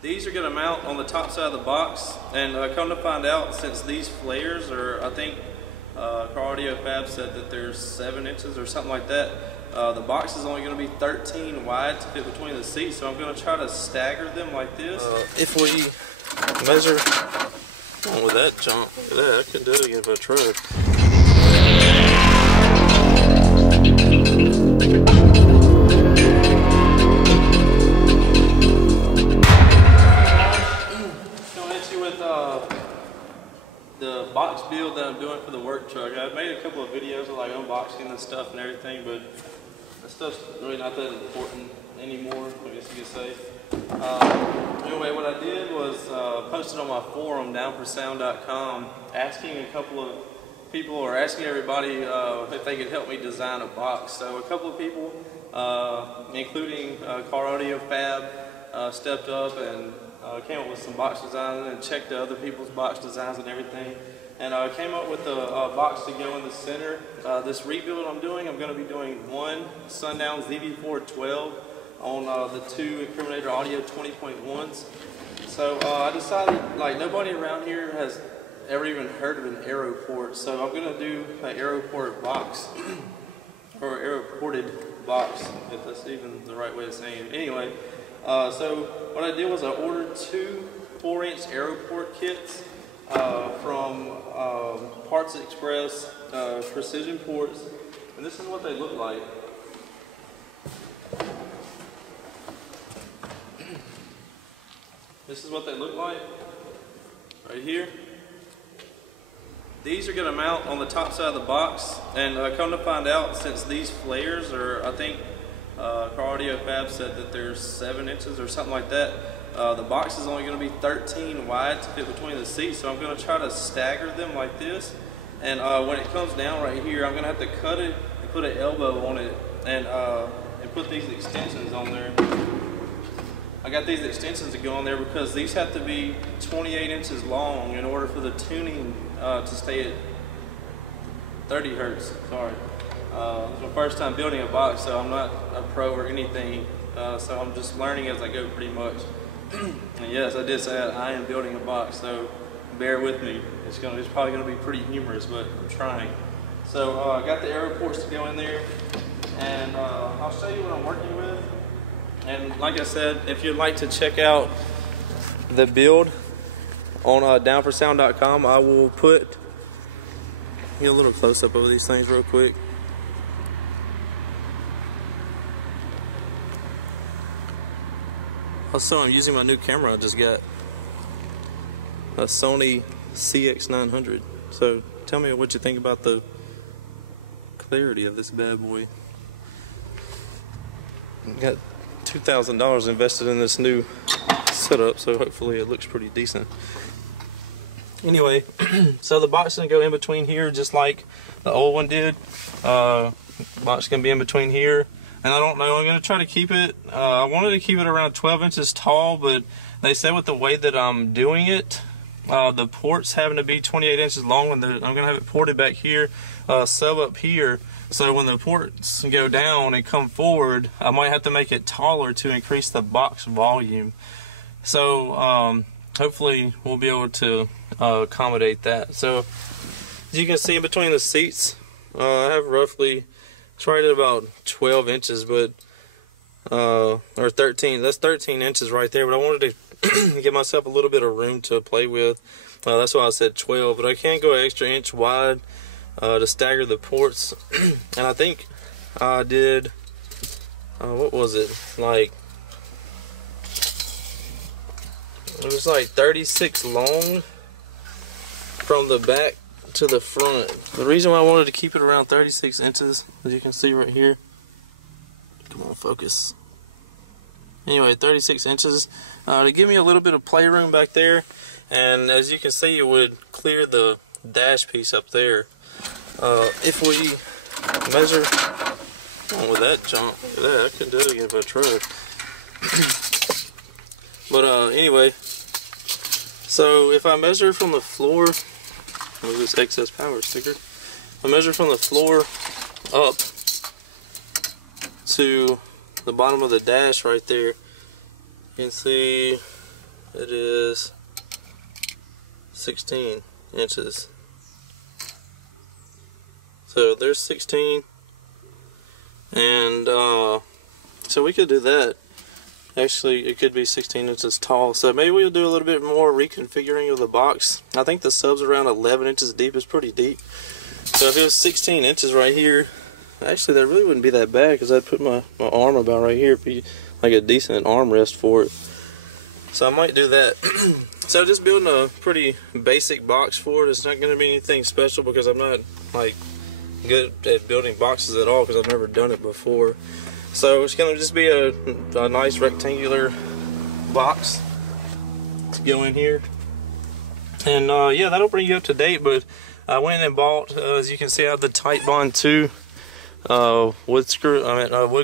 These are going to mount on the top side of the box, and come to find out, since these flares are, I think SKAR Audio Fab said that there's 7 inches or something like that. The box is only going to be 13 wide to fit between the seats, so I'm going to try to stagger them like this. If we measure with that jump, look at that, I couldn't do it again if I tried. The box build that I'm doing for the work truck. I've made a couple of videos of like unboxing and stuff and everything, but that stuff's really not that important anymore, I guess you could say. Anyway, what I did was posted on my forum, downforsound.com, asking a couple of people, or asking everybody if they could help me design a box. So a couple of people, including SKAR Audio Fab, stepped up and came up with some box designs and checked the other people's box designs and everything, and came up with a box to go in the center. This rebuild I'm doing, I'm going to be doing one SUNDOWN ZV412 on the 2 Incriminator Audio 20.1s. So I decided, like, nobody around here has ever even heard of an aero port, so I'm going to do an aero port box, or aero ported box, if that's even the right way of saying it. Anyway, so what I did was I ordered 2 4-inch AeroPort kits from Parts Express Precision Ports, and this is what they look like. This is what they look like right here. These are going to mount on the top side of the box, and come to find out, since these flares are, I think SKAR Audio Fab said that there's 7 inches or something like that. The box is only going to be 13 wide to fit between the seats, so I'm going to try to stagger them like this. And when it comes down right here, I'm going to have to cut it and put an elbow on it, and put these extensions on there. I got these extensions to go on there because these have to be 28 inches long in order for the tuning to stay at 30 hertz. Sorry. It's my first time building a box, so I'm not a pro or anything, so I'm just learning as I go pretty much. And yes, I did say that I am building a box, so bear with me. It's probably going to be pretty humorous, but I'm trying. So I got the aero ports to go in there, and I'll show you what I'm working with. And like I said, if you'd like to check out the build on downforsound.com, I will get a little close up over these things real quick. Also, I'm using my new camera I just got, a Sony CX900. So tell me what you think about the clarity of this bad boy. Got $2,000 invested in this new setup, so hopefully it looks pretty decent. Anyway, so the box is going to go in between here just like the old one did. Box is going to be in between here. And I don't know, I'm going to try to keep it, I wanted to keep it around 12 inches tall, but they said with the way that I'm doing it, the ports having to be 28 inches long, and I'm going to have it ported back here, sub up here, so when the ports go down and come forward, I might have to make it taller to increase the box volume. So hopefully we'll be able to accommodate that. So as you can see in between the seats, I have roughly, it's right at about 12 inches, but or 13. That's 13 inches right there. But I wanted to give myself a little bit of room to play with. That's why I said 12. But I can go an extra inch wide to stagger the ports. And I think I did. What was it? Like, it was like 36 long from the back to the front. The reason why I wanted to keep it around 36 inches, as you can see right here. Come on, focus. Anyway, 36 inches to give me a little bit of playroom back there, and as you can see, it would clear the dash piece up there. If we measure, with that jump, look at that, I couldn't do it again if I tried. But anyway, so if I measure from the floor, with this excess power sticker, I measure from the floor up to the bottom of the dash right there. You can see it is 16 inches. So there's 16, and so we could do that. Actually, it could be 16 inches tall. So maybe we'll do a little bit more reconfiguring of the box. I think the sub's around 11 inches deep. It's pretty deep. So if it was 16 inches right here, actually that really wouldn't be that bad, because I'd put my arm about right here, be like a decent armrest for it. So I might do that. So just building a pretty basic box for it. It's not going to be anything special, because I'm not like good at building boxes at all, because I've never done it before. So it's going to just be a nice rectangular box to go in here. And yeah, that'll bring you up to date. But I went and bought, as you can see, I have the Tight Bond 2 wood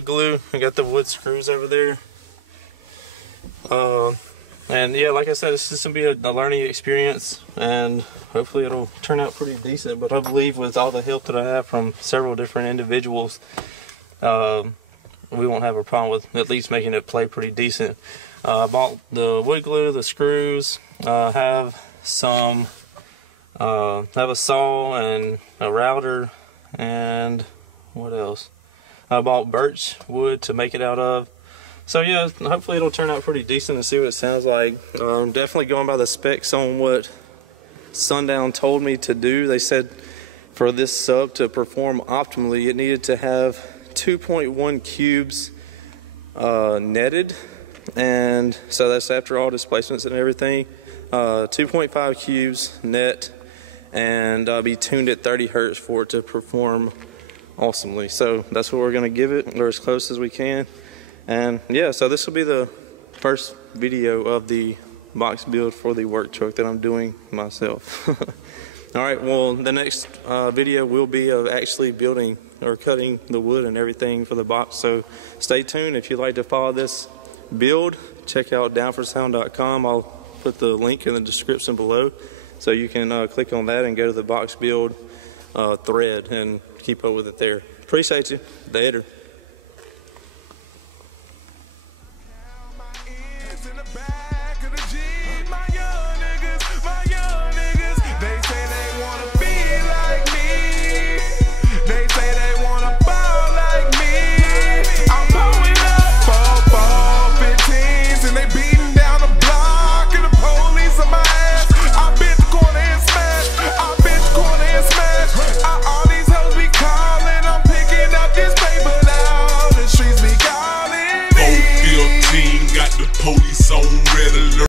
glue. I got the wood screws over there. And yeah, like I said, it's just gonna be a learning experience, and hopefully it'll turn out pretty decent. But I believe with all the help that I have from several different individuals, we won't have a problem with at least making it play pretty decent. I bought the wood glue, the screws, have some, have a saw and a router, and what else? I bought birch wood to make it out of. So yeah, hopefully it'll turn out pretty decent and see what it sounds like. I'm definitely going by the specs on what Sundown told me to do. They said for this sub to perform optimally, it needed to have 2.1 cubes netted, and so that's after all displacements and everything. 2.5 cubes net, and be tuned at 30 hertz for it to perform awesomely. So that's what we're going to give it, or as close as we can. And yeah, so this will be the first video of the box build for the work truck that I'm doing myself. Alright, well, the next video will be of actually building or cutting the wood and everything for the box. So stay tuned. If you'd like to follow this build, check out downforsound.com. I'll put the link in the description below, so you can click on that and go to the box build thread and keep up with it there. Appreciate you. Later. Police on red